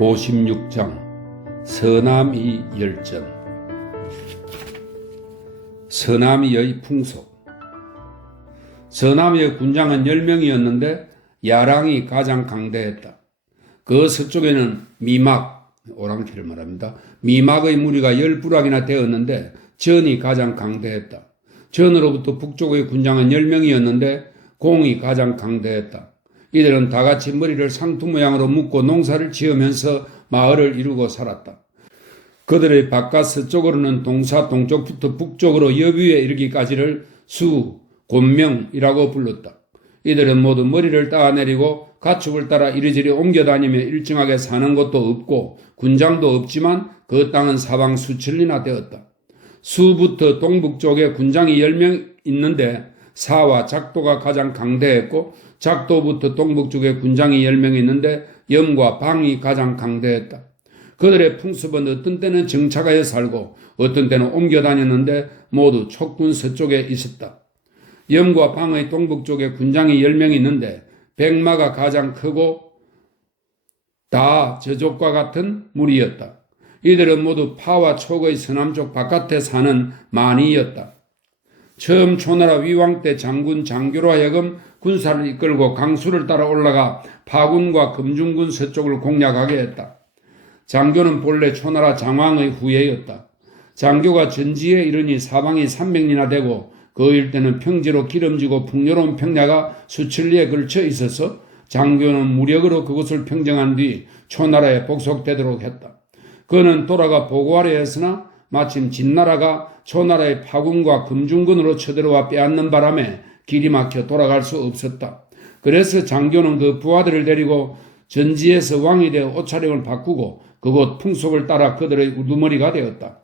56장 서남이 열전. 서남이의 풍속. 서남이의 군장은 10명이었는데 야랑이 가장 강대했다. 그 서쪽에는 미막, 오랑캐를 말합니다. 미막의 무리가 10부락이나 되었는데 전이 가장 강대했다. 전으로부터 북쪽의 군장은 10명이었는데 공이 가장 강대했다. 이들은 다같이 머리를 상투 모양으로 묶고 농사를 지으면서 마을을 이루고 살았다. 그들의 바깥 서쪽으로는 동사 동쪽부터 북쪽으로 여비에 이르기까지를 수, 곤명이라고 불렀다. 이들은 모두 머리를 따내리고 가축을 따라 이리저리 옮겨다니며 일정하게 사는 곳도 없고 군장도 없지만 그 땅은 사방 수천리나 되었다. 수부터 동북쪽에 군장이 10명 있는데 사와 작도가 가장 강대했고 작도부터 동북쪽에 군장이 10명 있는데 염과 방이 가장 강대했다. 그들의 풍습은 어떤 때는 정착하여 살고 어떤 때는 옮겨 다녔는데 모두 촉군 서쪽에 있었다. 염과 방의 동북쪽에 군장이 10명 있는데 백마가 가장 크고 다 저족과 같은 무리였다. 이들은 모두 파와 촉의 서남쪽 바깥에 사는 만이였다. 처음 초나라 위왕 때 장군 장교로 하여금 군사를 이끌고 강수를 따라 올라가 파군과 금중군 서쪽을 공략하게 했다. 장교는 본래 초나라 장왕의 후예였다. 장교가 전지에 이르니 사방이 300리나 되고 그 일대는 평지로 기름지고 풍요로운 평야가 수천리에 걸쳐 있어서 장교는 무력으로 그곳을 평정한 뒤 초나라에 복속되도록 했다. 그는 돌아가 보고하려 했으나 마침 진나라가 초나라의 파군과 금중군으로 쳐들어와 빼앗는 바람에 길이 막혀 돌아갈 수 없었다. 그래서 장교는 그 부하들을 데리고 전지에서 왕이 되어 옷차림을 바꾸고 그곳 풍속을 따라 그들의 우두머리가 되었다.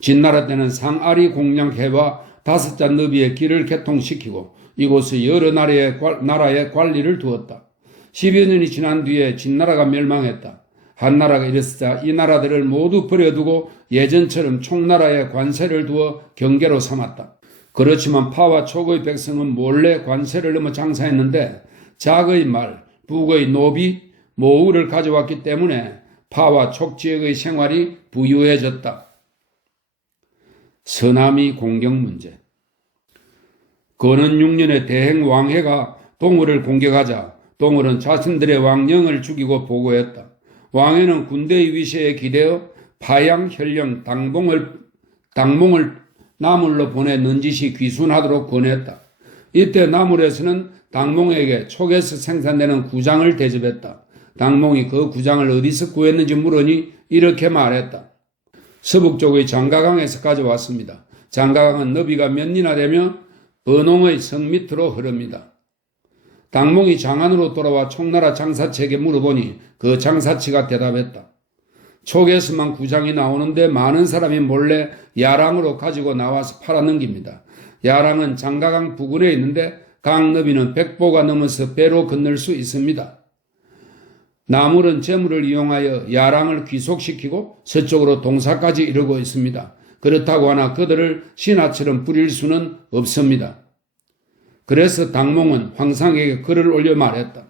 진나라 때는 상아리 공양해와 5자 너비의 길을 개통시키고 이곳에 여러 나라의 관리를 두었다. 10여 년이 지난 뒤에 진나라가 멸망했다. 한나라가 일어서자 이 나라들을 모두 버려두고 예전처럼 총나라에 관세를 두어 경계로 삼았다. 그렇지만 파와 촉의 백성은 몰래 관세를 넘어 장사했는데 작의 말, 북의 노비, 모우를 가져왔기 때문에 파와 촉 지역의 생활이 부유해졌다. 서남이 공격 문제. 건원 6년에 대행 왕해가 동을을 공격하자 동을은 자신들의 왕령을 죽이고 보고했다. 왕해는 군대의 위세에 기대어 파양, 현령, 당몽을 나물로 보내 넌지시 귀순하도록 권했다. 이때 나물에서는 당몽에게 촉에서 생산되는 구장을 대접했다. 당몽이 그 구장을 어디서 구했는지 물으니 이렇게 말했다. 서북쪽의 장가강에서 가져왔습니다. 장가강은 너비가 몇 리나 되며 번홍의 성 밑으로 흐릅니다. 당몽이 장안으로 돌아와 총나라 장사치에게 물어보니 그 장사치가 대답했다. 촉에서만 구장이 나오는데 많은 사람이 몰래 야랑으로 가지고 나와서 팔아넘깁니다. 야랑은 장가강 부근에 있는데 강 너비는 100보가 넘어서 배로 건널 수 있습니다. 나물은 재물을 이용하여 야랑을 귀속시키고 서쪽으로 동사까지 이르고 있습니다. 그렇다고 하나 그들을 신하처럼 부릴 수는 없습니다. 그래서 당몽은 황상에게 글을 올려 말했다.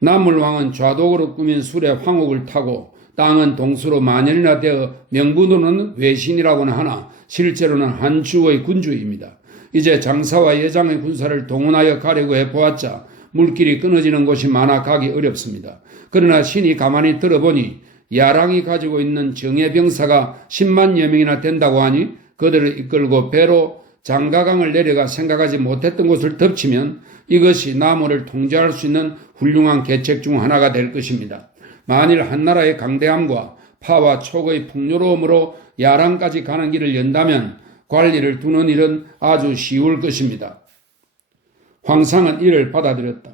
나물왕은 좌독으로 꾸민 술에 황옥을 타고 땅은 동수로 만연이나 되어 명분으로는 외신이라고는 하나 실제로는 한주의 군주입니다. 이제 장사와 예장의 군사를 동원하여 가려고 해보았자 물길이 끊어지는 곳이 많아 가기 어렵습니다. 그러나 신이 가만히 들어보니 야랑이 가지고 있는 정예병사가 10만여 명이나 된다고 하니 그들을 이끌고 배로 장가강을 내려가 생각하지 못했던 곳을 덮치면 이것이 나무를 통제할 수 있는 훌륭한 계책 중 하나가 될 것입니다. 만일 한나라의 강대함과 파와 촉의 풍요로움으로 야랑까지 가는 길을 연다면 관리를 두는 일은 아주 쉬울 것입니다. 황상은 이를 받아들였다.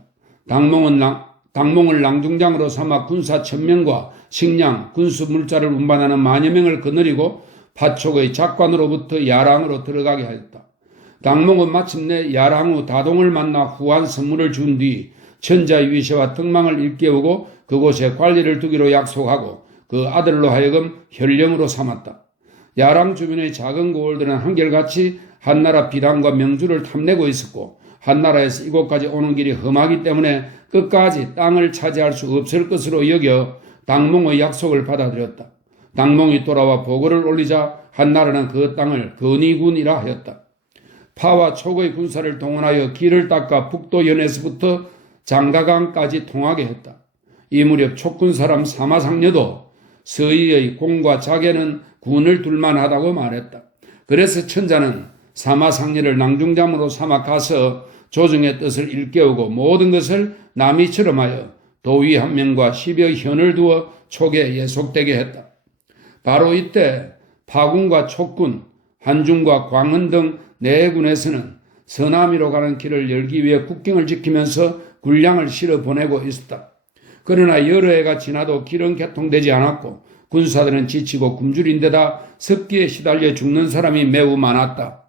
당몽을 랑중장으로 삼아 군사 1000명과 식량, 군수 물자를 운반하는 만여 명을 거느리고 파촉의 작관으로부터 야랑으로 들어가게 하였다. 당몽은 마침내 야랑후 다동을 만나 후한 선물을 준 뒤 천자의 위세와 등망을 일깨우고 그곳에 관리를 두기로 약속하고 그 아들로 하여금 현령으로 삼았다. 야랑 주변의 작은 고을들은 한결같이 한나라 비랑과 명주를 탐내고 있었고 한나라에서 이곳까지 오는 길이 험하기 때문에 끝까지 땅을 차지할 수 없을 것으로 여겨 당몽의 약속을 받아들였다. 당몽이 돌아와 보고를 올리자 한나라는 그 땅을 건의군이라 하였다. 파와 촉의 군사를 동원하여 길을 닦아 북도 연에서부터 장가강까지 통하게 했다. 이 무렵 촉군 사람 사마상녀도 서희의 공과 자계는 군을 둘만하다고 말했다. 그래서 천자는 사마상녀를 낭중잠으로 삼아 가서 조정의 뜻을 일깨우고 모든 것을 남이처럼 하여 도위 한 명과 10여 현을 두어 촉에 예속되게 했다. 바로 이때 파군과 촉군, 한중과 광은 등 네 군에서는 서남이로 가는 길을 열기 위해 국경을 지키면서 군량을 실어 보내고 있었다. 그러나 여러 해가 지나도 길은 개통되지 않았고 군사들은 지치고 굶주린데다 습기에 시달려 죽는 사람이 매우 많았다.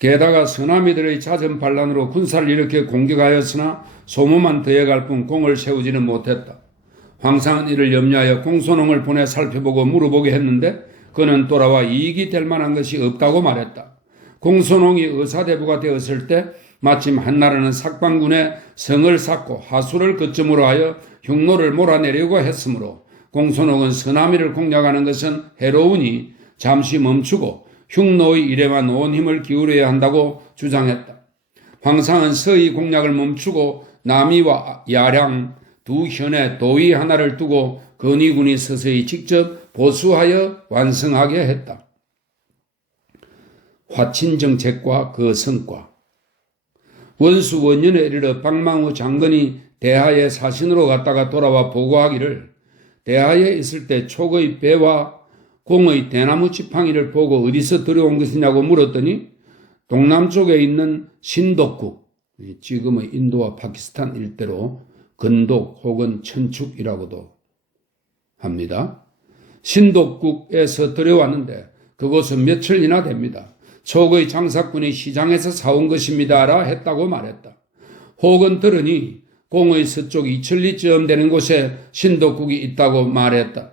게다가 서남이들의 잦은 반란으로 군사를 일으켜 공격하였으나 소모만 더해갈 뿐 공을 세우지는 못했다. 황상은 이를 염려하여 공소농을 보내 살펴보고 물어보게 했는데 그는 돌아와 이익이 될 만한 것이 없다고 말했다. 공소농이 의사대부가 되었을 때 마침 한나라는 삭방군에 성을 쌓고 하수를 거점으로 하여 흉노를 몰아내려고 했으므로 공소농은 서남이를 공략하는 것은 해로우니 잠시 멈추고 흉노의 일에만 온 힘을 기울여야 한다고 주장했다. 황상은 서희 공략을 멈추고 남이와 야량 두 현에 도의 하나를 두고 건의군이 서서히 직접 보수하여 완성하게 했다. 화친정책과 그 성과. 원수 원년에 이르러 박망우 장건이 대하의 사신으로 갔다가 돌아와 보고하기를 대하에 있을 때 촉의 배와 공의 대나무 지팡이를 보고 어디서 들여온 것이냐고 물었더니 동남쪽에 있는 신독국, 지금의 인도와 파키스탄 일대로 건독 혹은 천축이라고도 합니다. 신독국에서 들여왔는데 그곳은 며칠이나 됩니다. 촉의 장사꾼이 시장에서 사온 것입니다라 했다고 말했다. 혹은 들으니 공의 서쪽 2천리쯤 되는 곳에 신독국이 있다고 말했다.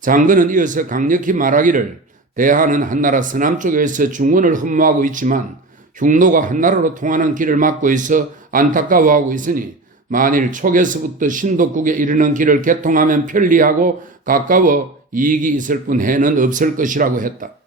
장건은 이어서 강력히 말하기를 대하는 한나라 서남쪽에서 중원을 흠모하고 있지만 흉노가 한나라로 통하는 길을 막고 있어 안타까워하고 있으니 만일 촉에서부터 신독국에 이르는 길을 개통하면 편리하고 가까워 이익이 있을 뿐 해는 없을 것이라고 했다.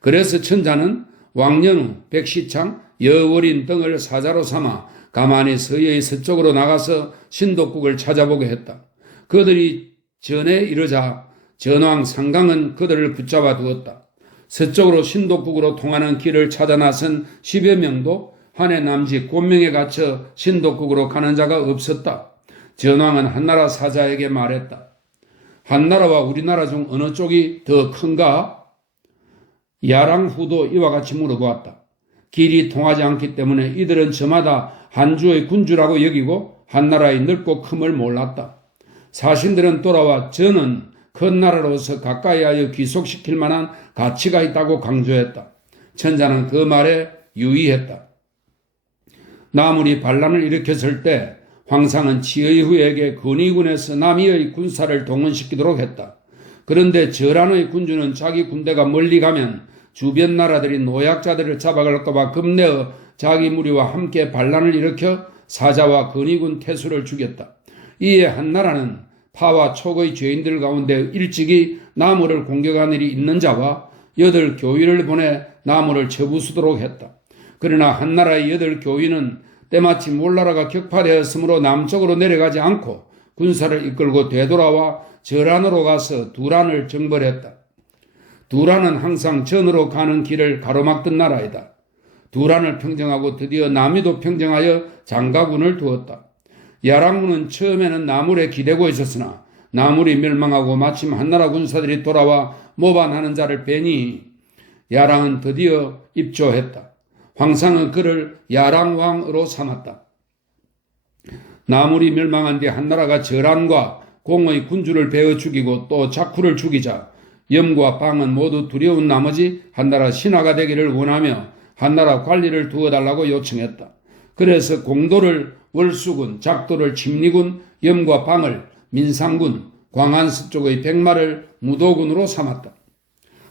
그래서 천자는 왕년우, 백시창, 여월인 등을 사자로 삼아 가만히 서해의 서쪽으로 나가서 신독국을 찾아보게 했다. 그들이 전에 이르자 전왕 상강은 그들을 붙잡아 두었다. 서쪽으로 신독국으로 통하는 길을 찾아 나선 10여 명도 한 해 남짓 곤명에 갇혀 신독국으로 가는 자가 없었다. 전왕은 한나라 사자에게 말했다. 한나라와 우리나라 중 어느 쪽이 더 큰가? 야랑후도 이와 같이 물어보았다. 길이 통하지 않기 때문에 이들은 저마다 한주의 군주라고 여기고 한나라의 넓고 큼을 몰랐다. 사신들은 돌아와 저는 큰 나라로서 가까이 하여 귀속시킬 만한 가치가 있다고 강조했다. 천자는 그 말에 유의했다. 나물이 반란을 일으켰을 때 황상은 치의후에게 건의군에서 남이의 군사를 동원시키도록 했다. 그런데 저란의 군주는 자기 군대가 멀리 가면 주변 나라들이 노약자들을 잡아갈까봐 겁내어 자기 무리와 함께 반란을 일으켜 사자와 건의군 태수를 죽였다. 이에 한나라는 파와 촉의 죄인들 가운데 일찍이 나무를 공격한 일이 있는 자와 8 교인을 보내 나무를 쳐부수도록 했다. 그러나 한나라의 8 교인은 때마침 몰나라가 격파되었으므로 남쪽으로 내려가지 않고 군사를 이끌고 되돌아와 저란으로 가서 두란을 정벌했다. 두란은 항상 전으로 가는 길을 가로막던 나라이다. 두란을 평정하고 드디어 남이도 평정하여 장가군을 두었다. 야랑군은 처음에는 나물에 기대고 있었으나 나물이 멸망하고 마침 한나라 군사들이 돌아와 모반하는 자를 뵈니 야랑은 드디어 입조했다. 황상은 그를 야랑왕으로 삼았다. 나물이 멸망한 뒤 한나라가 저란과 공의 군주를 베어 죽이고 또 작후를 죽이자 염과 방은 모두 두려운 나머지 한나라 신하가 되기를 원하며 한나라 관리를 두어달라고 요청했다. 그래서 공도를 월수군, 작도를 침리군, 염과 방을 민상군, 광안서 쪽의 백마를 무도군으로 삼았다.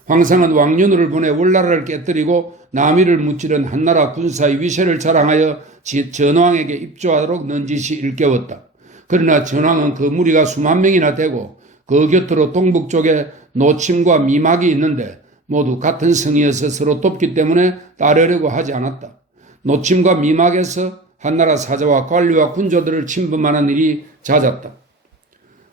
황상은 왕년우를 보내 월나라를 깨뜨리고 남위를 무찌른 한나라 군사의 위세를 자랑하여 전왕에게 입조하도록 넌지시 일깨웠다. 그러나 전왕은 그 무리가 수만 명이나 되고 그 곁으로 동북쪽에 노침과 미막이 있는데 모두 같은 성이어서 서로 돕기 때문에 따르려고 하지 않았다. 노침과 미막에서 한나라 사자와 관리와 군조들을 침범하는 일이 잦았다.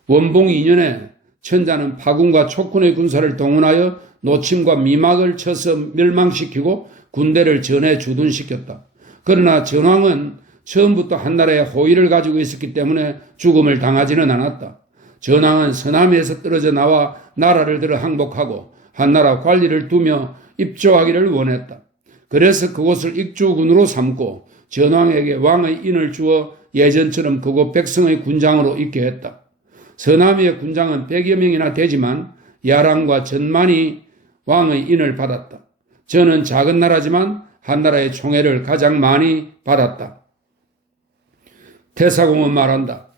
원봉 2년에 천자는 파군과 촉군의 군사를 동원하여 노침과 미막을 쳐서 멸망시키고 군대를 전해 주둔시켰다. 그러나 전왕은 처음부터 한나라에 호의를 가지고 있었기 때문에 죽음을 당하지는 않았다. 전왕은 서남에서 떨어져 나와 나라를 들어 항복하고 한나라 관리를 두며 입조하기를 원했다. 그래서 그곳을 익주군으로 삼고 전왕에게 왕의 인을 주어 예전처럼 그곳 백성의 군장으로 있게 했다. 서남의 군장은 100여 명이나 되지만 야랑과 전만이 왕의 인을 받았다. 저는 작은 나라지만 한나라의 총애를 가장 많이 받았다. 태사공은 말한다.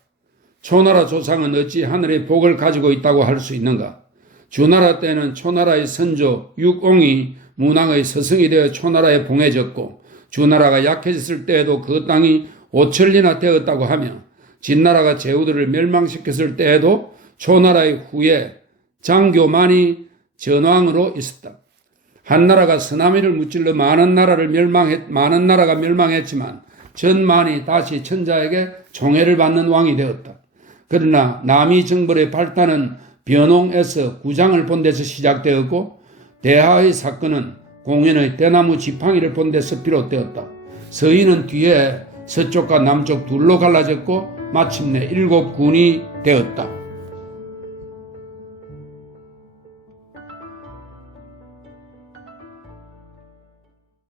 초나라 조상은 어찌 하늘의 복을 가지고 있다고 할 수 있는가? 주나라 때는 초나라의 선조 육옹이 문왕의 서승이 되어 초나라에 봉해졌고 주나라가 약해졌을 때에도 그 땅이 5천리나 되었다고 하며 진나라가 제후들을 멸망시켰을 때에도 초나라의 후에 장교만이 전왕으로 있었다. 한나라가 서남위를 무찔러 많은 나라가 멸망했지만 전만이 다시 천자에게 총애를 받는 왕이 되었다. 그러나 남이 정벌의 발단은 변홍에서 구장을 본 데서 시작되었고 대하의 사건은 공연의 대나무 지팡이를 본 데서 비롯되었다. 서인은 뒤에 서쪽과 남쪽 둘로 갈라졌고 마침내 7군이 되었다.